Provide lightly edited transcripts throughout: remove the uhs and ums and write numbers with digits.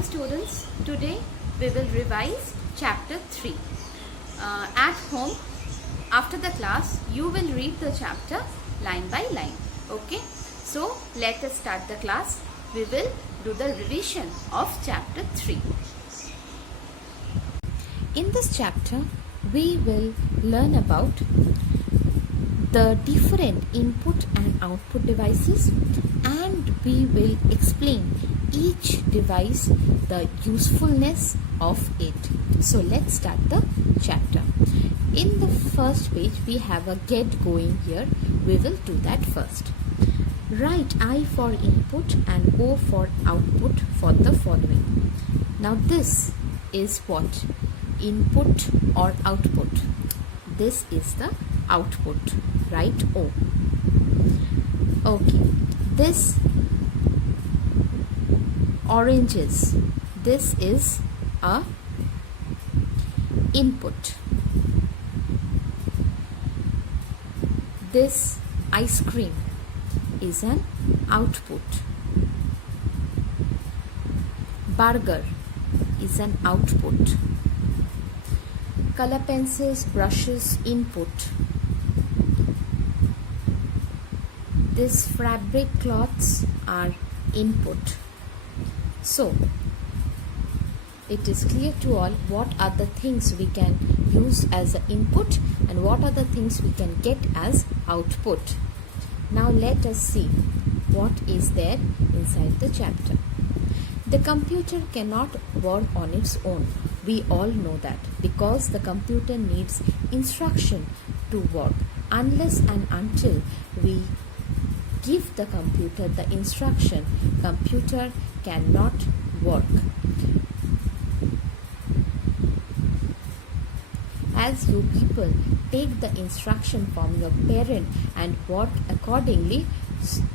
Hi students, today we will revise chapter 3. At home, after the class, you will read the chapter line by line. Okay, so let us start the class. We will do the revision of chapter 3. In this chapter, we will learn about the different input and output devices, and we will explain each device, the usefulness of it. So let's start the chapter. In the first page we have a get going here. We will do that first. Write I for input and O for output for the following. Now this is what? Input or output. This is the output. Write O. Okay. This oranges. This is a input. This ice cream is an output. Burger is an output. Color pencils, brushes, input. This fabric cloths are input. So, it is clear to all what are the things we can use as an input and what are the things we can get as output. Now let us see what is there inside the chapter. The computer cannot work on its own. We all know that, because the computer needs instruction to work. Unless and until we give the computer the instruction, computer cannot work. As you people take the instruction from your parent and work accordingly,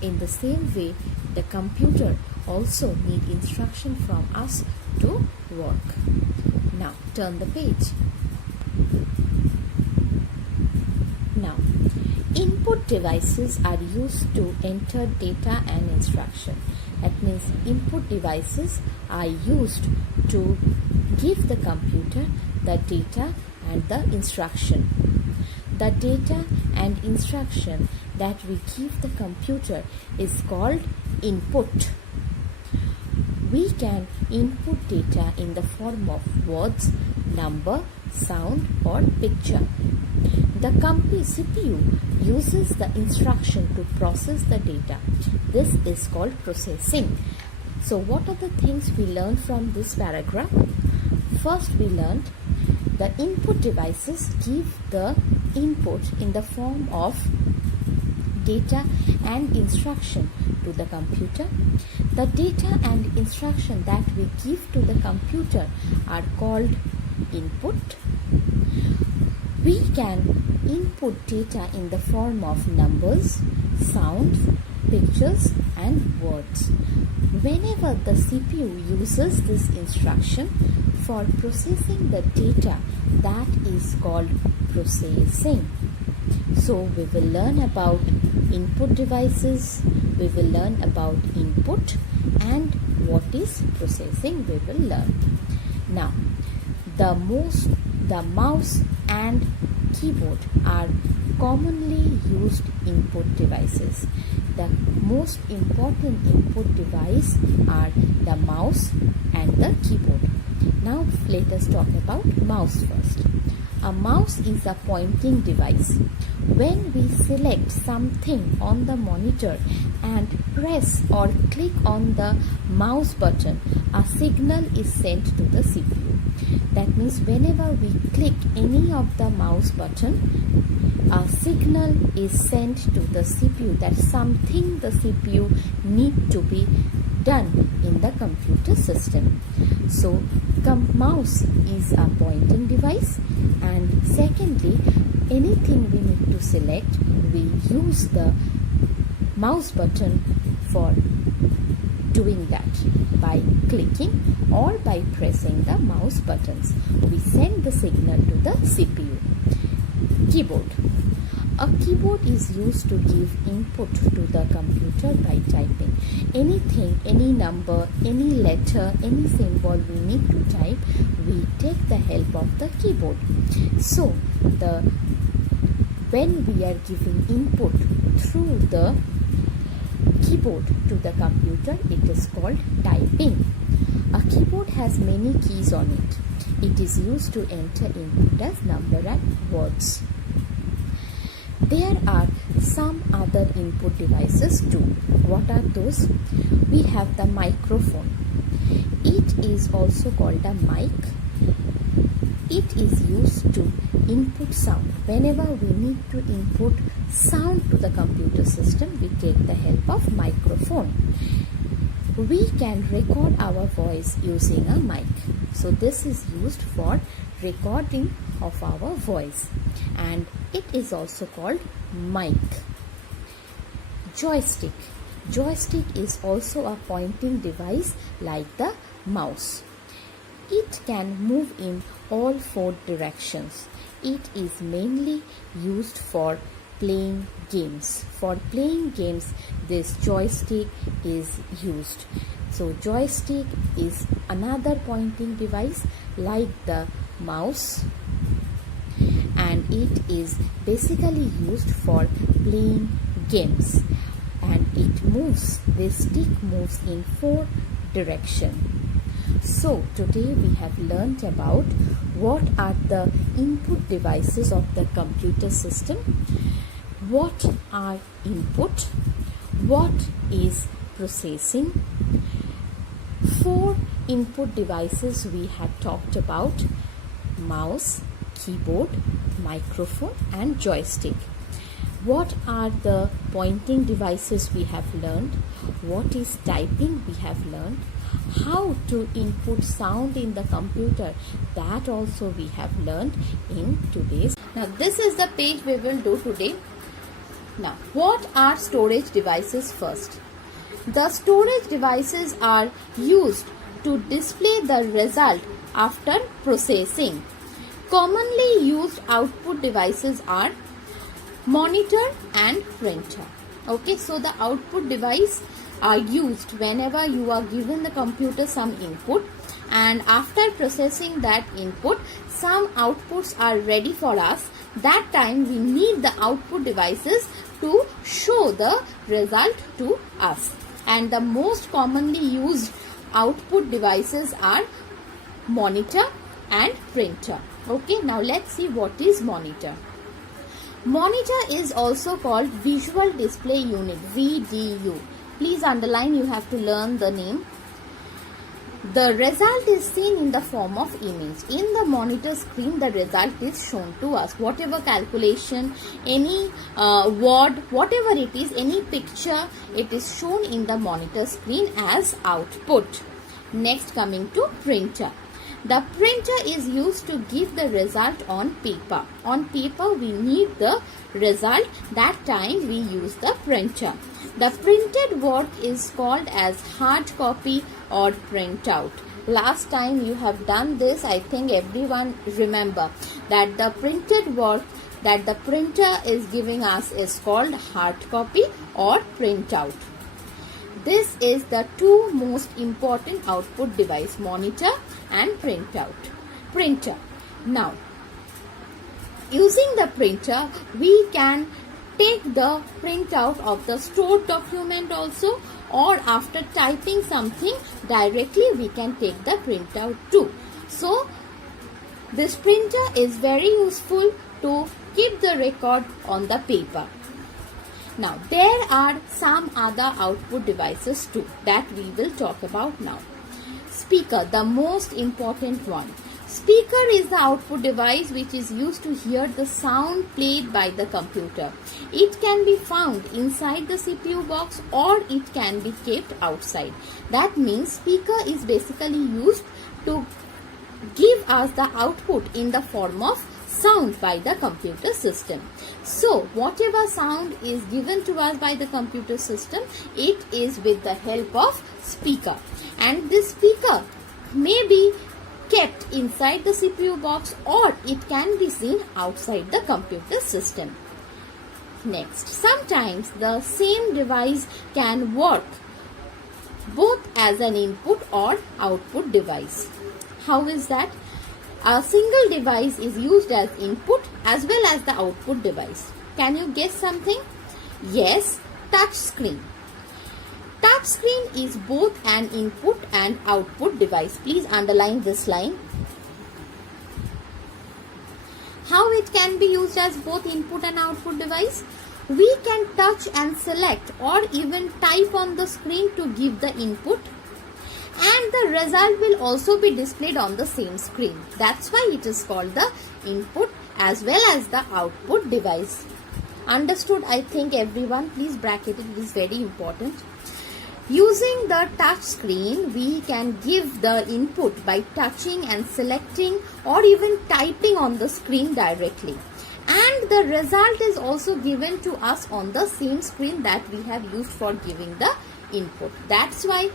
in the same way the computer also need instruction from us to work. Now turn the page. Now, input devices are used to enter data and instruction. That means input devices are used to give the computer the data and the instruction. The data and instruction that we give the computer is called input. We can input data in the form of words, number, sound or picture. The CPU uses the instruction to process the data. This is called processing. So what are the things we learned from this paragraph? First, we learned the input devices give the input in the form of data and instruction to the computer. The data and instruction that we give to the computer are called input. We can input data in the form of numbers, sounds, pictures and words. Whenever the CPU uses this instruction for processing the data, that is called processing. So we will learn about input devices, we will learn about input, and what is processing we will learn. Now, the mouse and keyboard are commonly used input devices. The most important input device are the mouse and the keyboard. Now let us talk about mouse first. A mouse is a pointing device. When we select something on the monitor and press or click on the mouse button, a signal is sent to the CPU. That means whenever we click any of the mouse button, a signal is sent to the CPU that something the CPU need to be done in the computer system. So mouse is a pointing device, and secondly, anything we need to select, we use the mouse button for doing that by clicking or by pressing the mouse buttons. We send the signal to the CPU. Keyboard. A keyboard is used to give input to the computer by typing. Anything, any number, any letter, any symbol we need to type, we take the help of the keyboard. So, when we are giving input through the keyboard to the computer, it is called typing. A keyboard has many keys on it. It is used to enter input as number and words. There are some other input devices too. What are those? We have the microphone. It is also called a mic. It is used to input sound. Whenever we need to input sound to the computer system, we take the help of microphone. We can record our voice using a mic. So this is used for recording of our voice, and it is also called mic. Joystick. Joystick is also a pointing device like the mouse. It can move in all four directions. It is mainly used for playing games. For playing games, this joystick is used. So joystick is another pointing device like the mouse, and it is basically used for playing games, and it moves. This stick moves in four directions. So today we have learnt about what are the input devices of the computer system, what are input, what is processing. Four input devices we have talked about: mouse, keyboard, microphone and joystick. What are the pointing devices we have learned? What is typing we have learned? How to input sound in the computer, that also we have learned in today's. Now this is the page we will do today. Now what are storage devices first? The storage devices are used to display the result after processing. Commonly used output devices are monitor and printer. Okay, so the output device are used whenever you are given the computer some input, and after processing that input, some outputs are ready for us. That time we need the output devices to show the result to us. And the most commonly used output devices are monitor and printer. Okay, now let's see what is monitor. Monitor is also called Visual Display Unit, VDU. Please underline, you have to learn the name. The result is seen in the form of image. In the monitor screen, the result is shown to us. Whatever calculation, any word, whatever it is, any picture, it is shown in the monitor screen as output. Next, coming to printer. The printer is used to give the result on paper. On paper, we need the result. That time we use the printer. The printed work is called as hard copy or printout. Last time you have done this, I think everyone remember that the printed work that the printer is giving us is called hard copy or printout. This is the two most important output device, monitor and printer. Now, using the printer, we can take the printout of the stored document also, or after typing something directly we can take the printout too. So, this printer is very useful to keep the record on the paper. Now, there are some other output devices too that we will talk about now. Speaker, the most important one. Speaker is the output device which is used to hear the sound played by the computer. It can be found inside the CPU box or it can be kept outside. That means speaker is basically used to give us the output in the form of sound by the computer system. So whatever sound is given to us by the computer system, it is with the help of speaker, and this speaker may be kept inside the CPU box or it can be seen outside the computer system. Next, sometimes the same device can work both as an input or output device. How is that? A single device is used as input as well as the output device. Can you guess something? Yes, touch screen. Touch screen is both an input and output device. Please underline this line. How it can be used as both input and output device? We can touch and select or even type on the screen to give the input, and the result will also be displayed on the same screen. That's why it is called the input as well as the output device. Understood, I think, everyone? Please bracket it, it is very important. Using the touch screen, we can give the input by touching and selecting or even typing on the screen directly. And the result is also given to us on the same screen that we have used for giving the input. That's why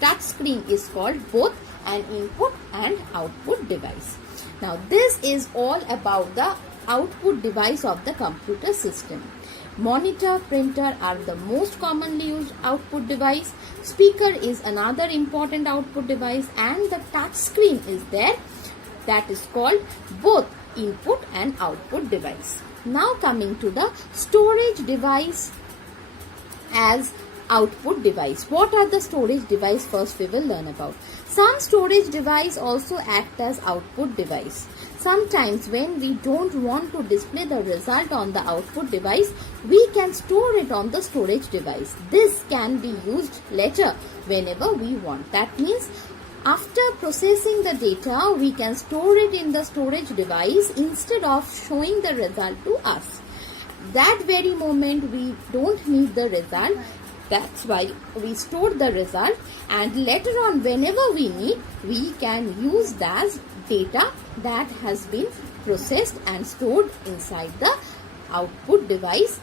touch screen is called both an input and output device. Now this is all about the output device of the computer system. Monitor, printer are the most commonly used output device. Speaker is another important output device, and the touch screen is there. That is called both input and output device. Now coming to the storage device as output device. What are the storage device? First we will learn about. Some storage device also act as output device. Sometimes when we don't want to display the result on the output device, we can store it on the storage device. This can be used later whenever we want. That means after processing the data, we can store it in the storage device instead of showing the result to us. That very moment we don't need the result. That's why we store the result, and later on whenever we need, we can use that data that has been processed and stored inside the output device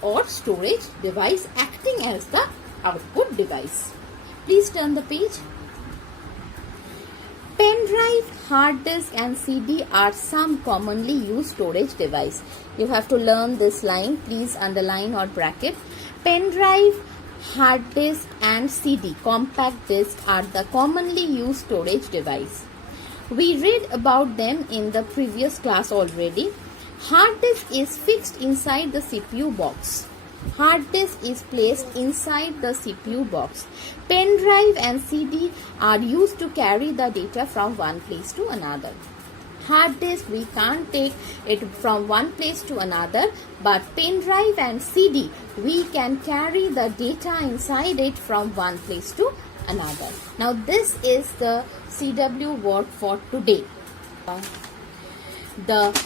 or storage device acting as the output device. Please turn the page. Pen drive, hard disk and CD are some commonly used storage device. You have to learn this line. Please underline or bracket. Pen drive, hard disk and CD, compact disc, are the commonly used storage device. We read about them in the previous class already. Hard disk is fixed inside the CPU box. Hard disk is placed inside the CPU box. Pen drive and CD are used to carry the data from one place to another. Hard disk, we can't take it from one place to another, but pen drive and CD, we can carry the data inside it from one place to another. Now this is the CW word for today. The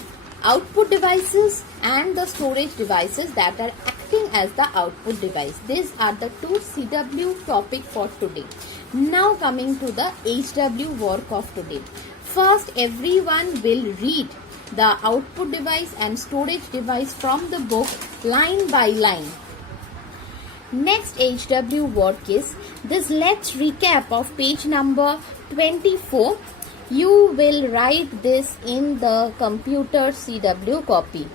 output devices and the storage devices that are acting as the output device. These are the two CW topic for today. Now coming to the HW work of today. First, everyone will read the output device and storage device from the book line by line. Next HW work is this. Let's recap of page number 24. You will write this in the computer CW copy.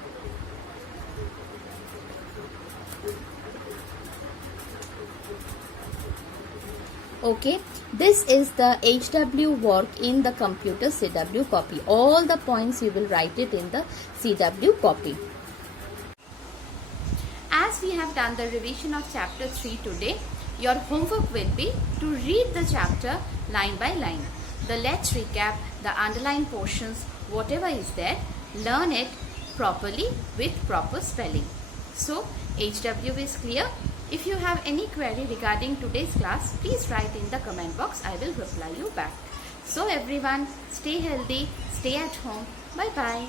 Okay, this is the HW work in the computer CW copy. All the points you will write it in the CW copy. As we have done the revision of chapter 3 today, your homework will be to read the chapter line by line. The let's recap, the underlined portions, whatever is there, learn it properly with proper spelling. So, HW is clear. If you have any query regarding today's class, please write in the comment box. I will reply you back. So everyone, stay healthy, stay at home. Bye-bye.